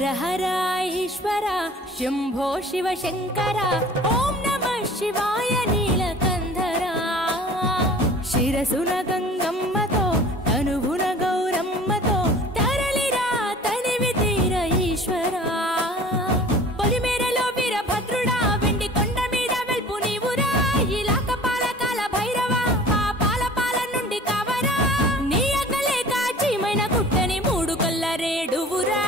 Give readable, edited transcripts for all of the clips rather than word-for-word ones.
హర హర ఈశ్వర శంభో శివ శంకర ఓం నమః శివాయ నీలకంధర శిరసున గంగమ్మతో తనువున గౌరమ్మతో తరలిరా తనివి తీర ఈశ్వర పొలిమేరలో వీరభద్రుడా వెండి కొండ మీద వెల్పు నీవురా ఇలాక పాలకాల భైరవ ఆ పాల నుండి కావరా నీ అక్కలేక చీమైన కుట్టని మూడు కల్ల రేడువురా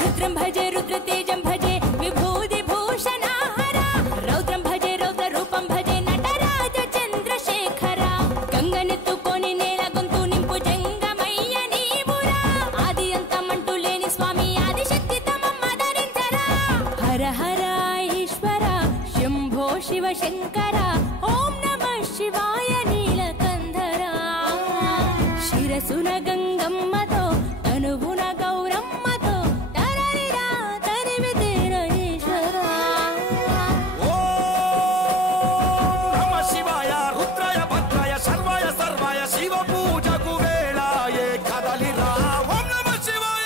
రుద్రం భజే రుద్ర తేజం భజే విభూతి భూషణ హర రౌద్రం భజే రౌద్ర రూపం భజే నటరాజ చంద్రశేఖర గంగనెత్తుకొని నేల గొంతు నింపు జంగమయ్య నీవురా ఆది అంతమంటూ లేని స్వామి ఆదిశక్తి తమమ్మ ధరించరా హర హర ఈశ్వర శంభో శివ శంకర ఓం నమః శివాయ నీలకంధర శిరసున గంగమ్మతో తనువున గౌరమ్మతో తరలిరా తనివి తీర ఈశ్వర నమ శివాయ రుద్రాయ భద్రాయ సర్వాయ సర్వాయ శివ పూజకు వేళాయే కదలిరా ఓం నమ శివాయ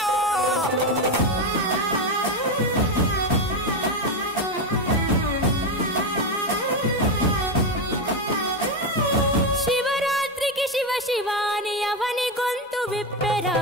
శివరాత్రికి శివ శివాని అవని గొంతు విప్పెరా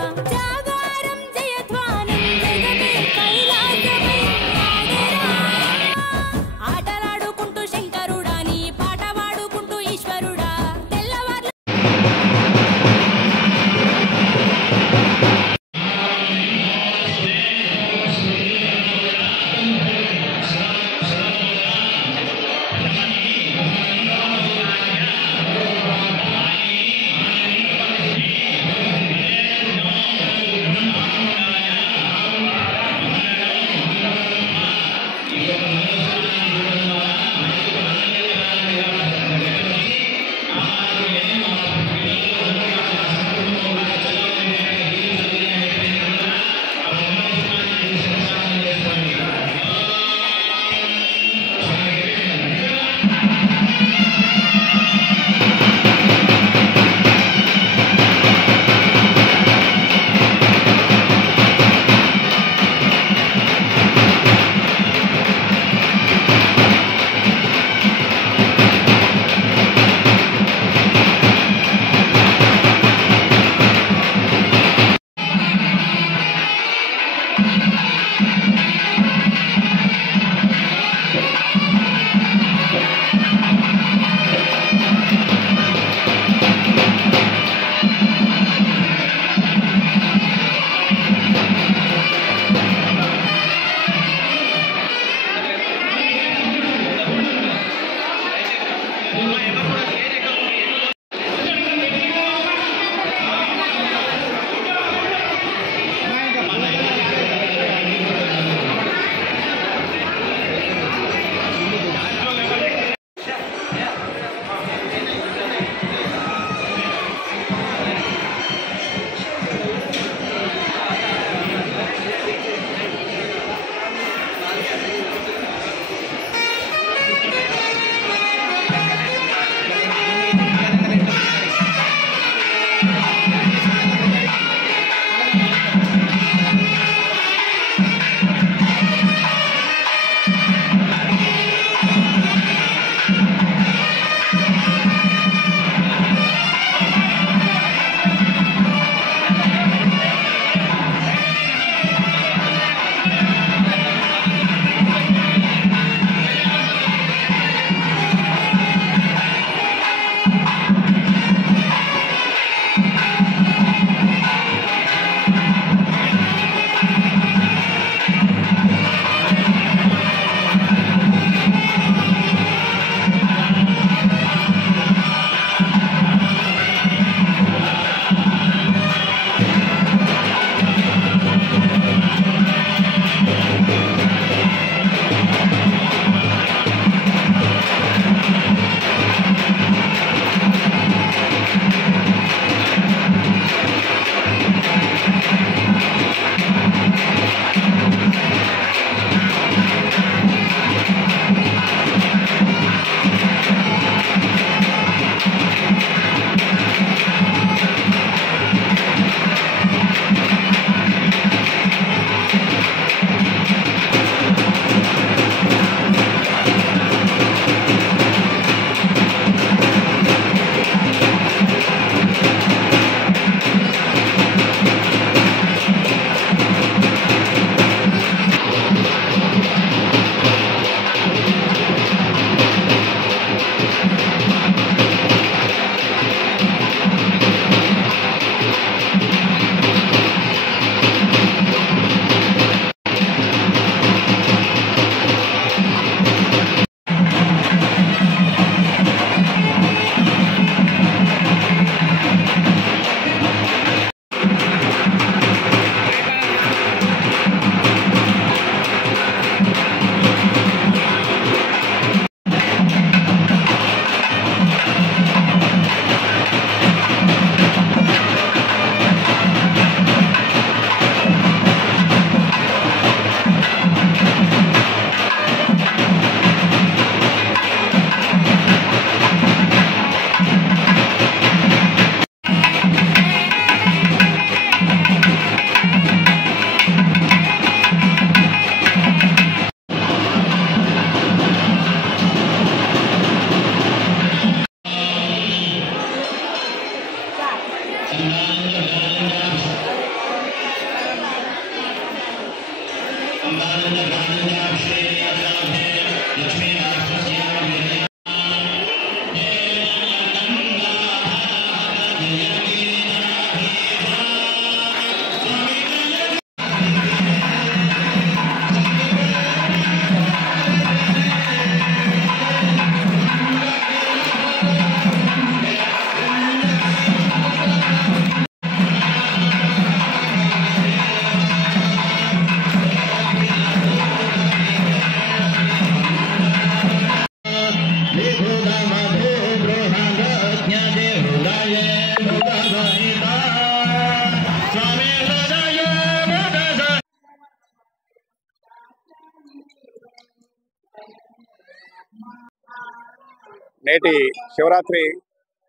నేటి శివరాత్రి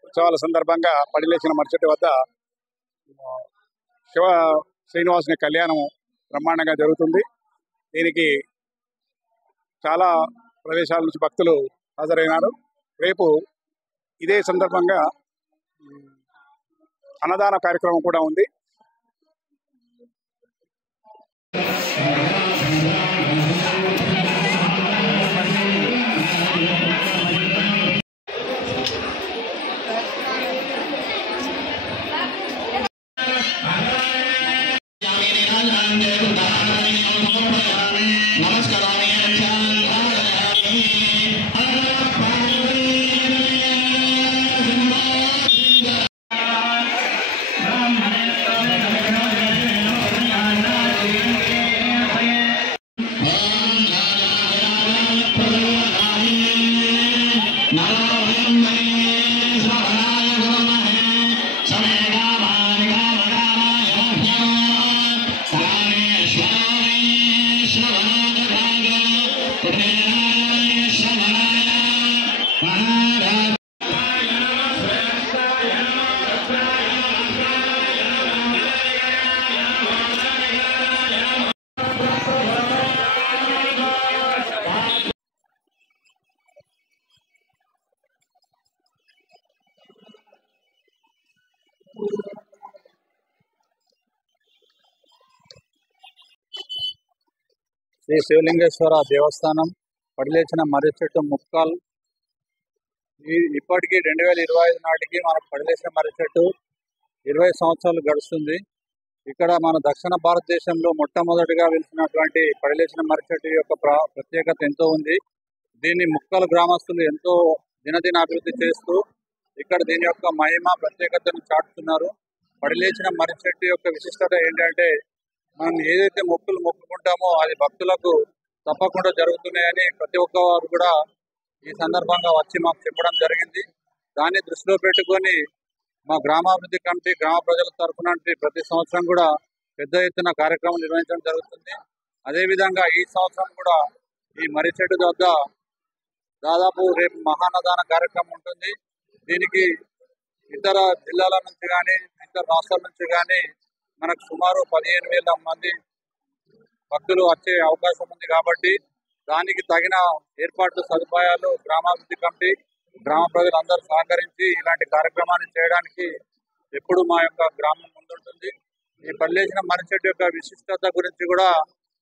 ఉత్సవాల సందర్భంగా పడిలేచిన మరుసటి వద్ద శివ శ్రీనివాసుని కళ్యాణం బ్రహ్మాండంగా జరుగుతుంది. దీనికి చాలా ప్రదేశాల నుంచి భక్తులు హాజరైనారు. రేపు ఇదే సందర్భంగా అన్నదాన కార్యక్రమం కూడా ఉంది. శ్రీ శివలింగేశ్వర దేవస్థానం పడిలేచిన మర్రి చెట్టు ముక్కాల్. ఇప్పటికీ 2025 నాటికి మనకు పడిలేసిన మర్రి చెట్టు 20 సంవత్సరాలు గడుస్తుంది. ఇక్కడ మన దక్షిణ భారతదేశంలో మొట్టమొదటిగా వెలిసినటువంటి పడిలేచిన మర్రి చెట్టు యొక్క ప్రత్యేకత ఎంతో ఉంది. దీన్ని ముక్కల్ గ్రామస్తులు ఎంతో దినదిన అభివృద్ధి చేస్తూ ఇక్కడ దీని యొక్క మహిమ ప్రత్యేకతను చాటుతున్నారు. పడిలేచిన మర్రి చెట్టు యొక్క విశిష్టత ఏంటంటే, మనం ఏదైతే మొక్కులు మొక్కుకుంటామో అది భక్తులకు తప్పకుండా జరుగుతున్నాయని ప్రతి ఒక్కవారు కూడా ఈ సందర్భంగా వచ్చి మాకు చెప్పడం జరిగింది. దాన్ని దృష్టిలో పెట్టుకొని మా గ్రామాభివృద్ధి కమిటీ గ్రామ ప్రజల తరఫున ప్రతి సంవత్సరం కూడా పెద్ద ఎత్తున కార్యక్రమం నిర్వహించడం జరుగుతుంది. అదేవిధంగా ఈ సంవత్సరం కూడా ఈ మర్రి చెట్టు వద్ద దాదాపు రేపు మహానదాన కార్యక్రమం ఉంటుంది. దీనికి ఇతర జిల్లాల నుంచి కానీ ఇతర రాష్ట్రాల నుంచి కానీ మనకు సుమారు 15,000 మంది భక్తులు వచ్చే అవకాశం ఉంది. కాబట్టి దానికి తగిన ఏర్పాట్లు సదుపాయాలు గ్రామాభివృద్ధి కమిటీ గ్రామ ప్రజలందరూ సహకరించి ఇలాంటి కార్యక్రమాన్ని చేయడానికి ఎప్పుడు మా యొక్క గ్రామం ముందుంటుంది. ఈ పడిలేసిన మర్రి చెట్టు యొక్క విశిష్టత గురించి కూడా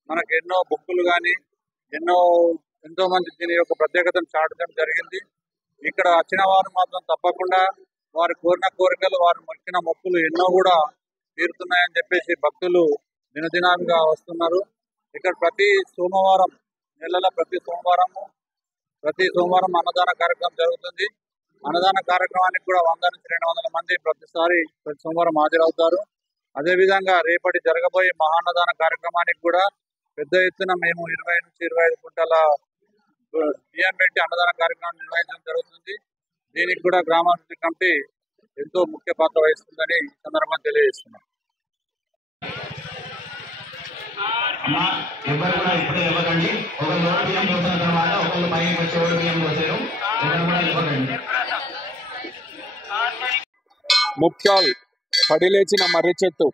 మనకు ఎన్నో బుక్కులు కానీ ఎంతో మంది దీని యొక్క ప్రత్యేకతను చాటడం జరిగింది. ఇక్కడ వచ్చిన వారు మాత్రం తప్పకుండా వారు కోరిన కోరికలు వారు మొక్కిన మొక్కులు ఎన్నో కూడా తీరుతున్నాయని చెప్పేసి భక్తులు దినదినాలుగా వస్తున్నారు. ఇక్కడ ప్రతి సోమవారం నెలలో ప్రతి సోమవారం అన్నదాన కార్యక్రమం జరుగుతుంది. అన్నదాన కార్యక్రమానికి కూడా 100 నుంచి 200 మంది ప్రతి సోమవారం హాజరవుతారు. అదేవిధంగా రేపటి జరగబోయే మహాన్నదాన కార్యక్రమానికి కూడా పెద్ద ఎత్తున మేము 20 నుంచి 25 కుంటల బియ్యం పెట్టి అన్నదాన కార్యక్రమం నిర్వహించడం జరుగుతుంది. దీనికి కూడా గ్రామాభివృద్ధి కమిటీ ఎంతో ముఖ్య పాత్ర వహిస్తుందని ఈ సందర్భంగా తెలియజేస్తున్నాం. ఎవరు కూడా ఇప్పుడే ఇవ్వకండి. ఒక లోటు బియ్యం పోసిన తర్వాత ఒకళ్ళు పైకి వచ్చి ఓడి బియ్యం పోసారు. ఎవరు కూడా ఇవ్వకండి. ముక్కాల్ పడిలేచిన మర్రి చెట్టు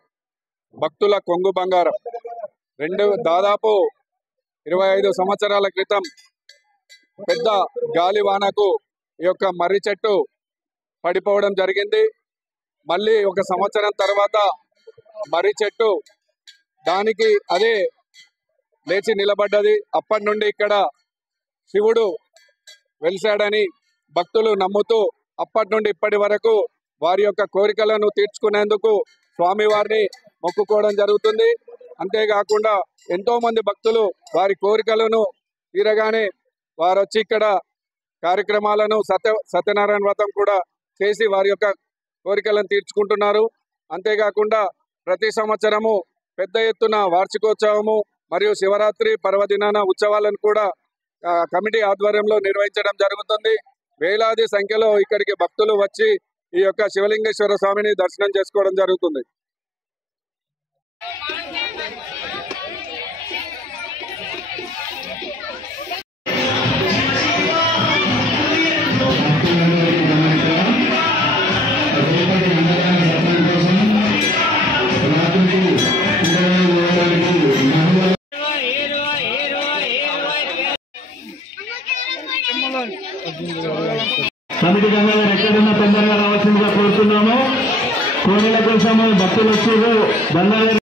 భక్తుల కొంగు బంగారం. దాదాపు 25 సంవత్సరాల క్రితం పెద్ద గాలివానకు ఈ యొక్క మర్రి చెట్టు పడిపోవడం జరిగింది. మళ్ళీ 1 సంవత్సరం తర్వాత మర్రి చెట్టు దానికి అదే లేచి నిలబడ్డది. అప్పటి నుండి ఇక్కడ శివుడు వెలిశాడని భక్తులు నమ్ముతూ అప్పటి నుండి ఇప్పటి వరకు వారి యొక్క కోరికలను తీర్చుకునేందుకు స్వామివారిని మొక్కుకోవడం జరుగుతుంది. అంతేకాకుండా ఎంతో మంది భక్తులు వారి కోరికలను తీరగానే వారు వచ్చి ఇక్కడ కార్యక్రమాలను సత్యనారాయణ వ్రతం కూడా చేసి వారి యొక్క కోరికలను తీర్చుకుంటున్నారు. అంతేకాకుండా ప్రతి సంవత్సరము పెద్ద ఎత్తున వార్షికోత్సవము మరియు శివరాత్రి పర్వదినాన ఉత్సవాలను కూడా కమిటీ ఆధ్వర్యంలో నిర్వహించడం జరుగుతుంది. వేలాది సంఖ్యలో ఇక్కడికి భక్తులు వచ్చి ఈ యొక్క శివలింగేశ్వర స్వామిని దర్శనం చేసుకోవడం జరుగుతుంది. కమిటీ గంగాధర్ ఎక్కడున్నా తొందరగా రావాల్సిందిగా కోరుతున్నాము. కోనేల కోసము భక్తులు వచ్చారు. గంగాధర్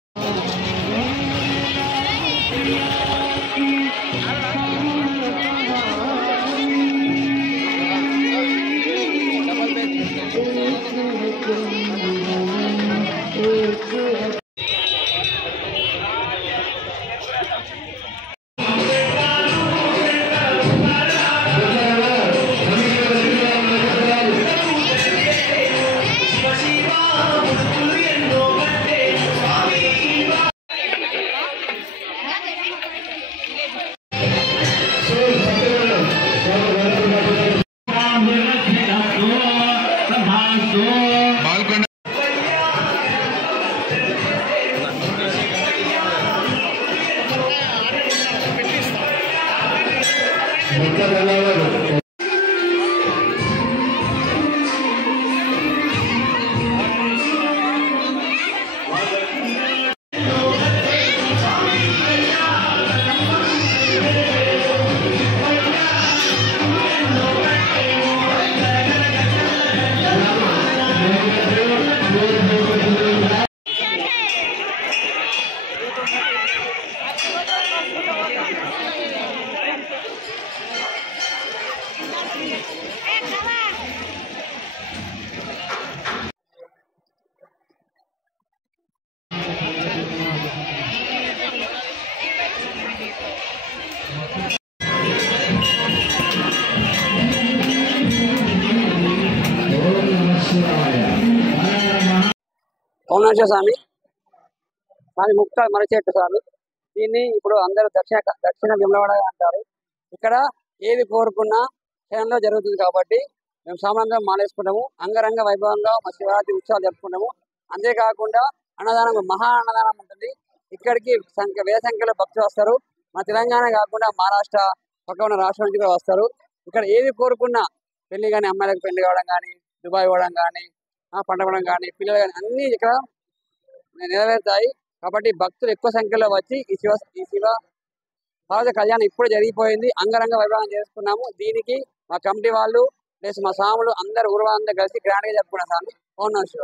పౌర్ణాంశ స్వామి ముక్త మరచెట్టు స్వామి. దీన్ని ఇప్పుడు అందరూ దక్షిణ విమలవాడ అంటారు. ఇక్కడ ఏది కోరుకున్నా క్షణంలో జరుగుతుంది కాబట్టి మేము సామాన్యంగా మానేసుకుంటాము. అంగరంగ వైభవంగా మా శివరాత్రి ఉత్సవాలు జరుపుకుంటాము. అంతేకాకుండా అన్నదానం, మహా అన్నదానం ఉంటుంది. ఇక్కడికి వేల సంఖ్యలో భక్తులు వస్తారు. మన తెలంగాణ కాకుండా మహారాష్ట్ర పక్క ఉన్న రాష్ట్రం నుంచి కూడా వస్తారు. ఇక్కడ ఏది కోరుకున్నా పెళ్లి కానీ, అమ్మాయిలకు పెళ్లి కావడం కానీ, దుబాయ్ పోవడం కానీ, పంట పడడం కానీ, పిల్లలు కానీ అన్ని ఇక్కడ నెరవేరుతాయి. కాబట్టి భక్తులు ఎక్కువ సంఖ్యలో వచ్చి ఈ శివ పార్వతి కళ్యాణం ఇప్పుడు జరిగిపోయింది. అంగరంగ వైభవం చేసుకున్నాము. దీనికి మా కమిటీ వాళ్ళు ప్లస్ మా స్వాములు అందరు ఊరు కలిసి గ్రాండ్ గా జరుపుకున్నాం స్వామి. అవునా శివ.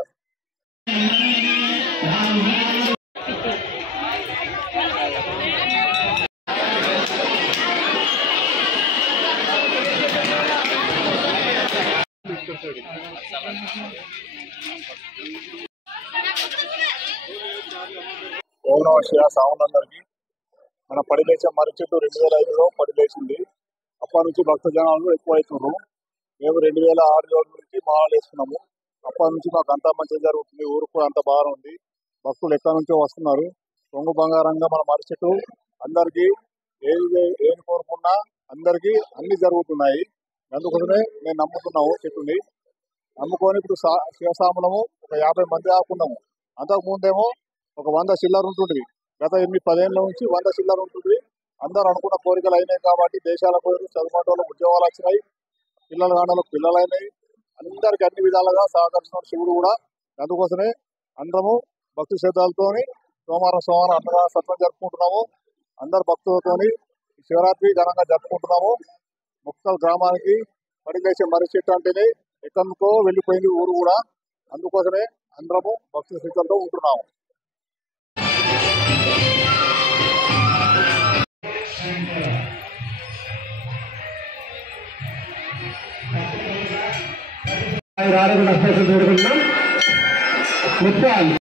ఓం నమః శివాయ. సావులందరికీ మన పడిలేచం మర్రిచెట్టు 2005లో పడిలేసింది. అప్పటి నుంచి భక్త జనాలు ఎక్కువ అవుతున్నారు. మేము 2006 నుంచి మాలలు వేసుకున్నాము. అప్పటి నుంచి మాకు అంతా మంచిగా జరుగుతుంది. ఊరుకు అంత బాగా ఉంది. భక్తులు ఎక్కడి నుంచో వస్తున్నారు. రొంగు బంగారంగా మన మర్రిచెట్టు అందరికీ ఏది కోరుకున్నా అందరికీ అన్ని జరుగుతున్నాయి. అందుకోసమే మేము నమ్ముతున్నాము. చెట్టుని నమ్ముకొని ఇప్పుడు శివసాములము ఒక 50 మంది ఆకున్నాము. అంతకు ముందేమో ఒక 100 చిల్లర ఉంటుండేవి. గత 8-10 ఏళ్ళ నుంచి 100 చిల్లర ఉంటుంది. అందరూ అనుకున్న కోరికలు అయినాయి కాబట్టి దేశాలకు పోయి చదువుకోవడం ఉద్యోగాలు వచ్చినాయి. పిల్లలు కావడానికి పిల్లలు అయినాయి. అందరికి అన్ని విధాలుగా సహకరిస్తున్న శివుడు కూడా. అందుకోసమే అందరము భక్తి శ్రద్ధలతో సోమవారం అన్నదాన సత్రం జరుపుకుంటున్నాము. అందరు భక్తులతోని శివరాత్రి ఘనంగా జరుపుకుంటున్నాము. ముక్తల్ గ్రామానికి పడిలేసే మర్రిచెట్టు అంటేనే ఎక్కడికో వెళ్ళిపోయింది ఊరు కూడా. అందుకోసమే అందరము భక్తి శ్రద్ధలతో ఉంటున్నాము. ఆరోగ్య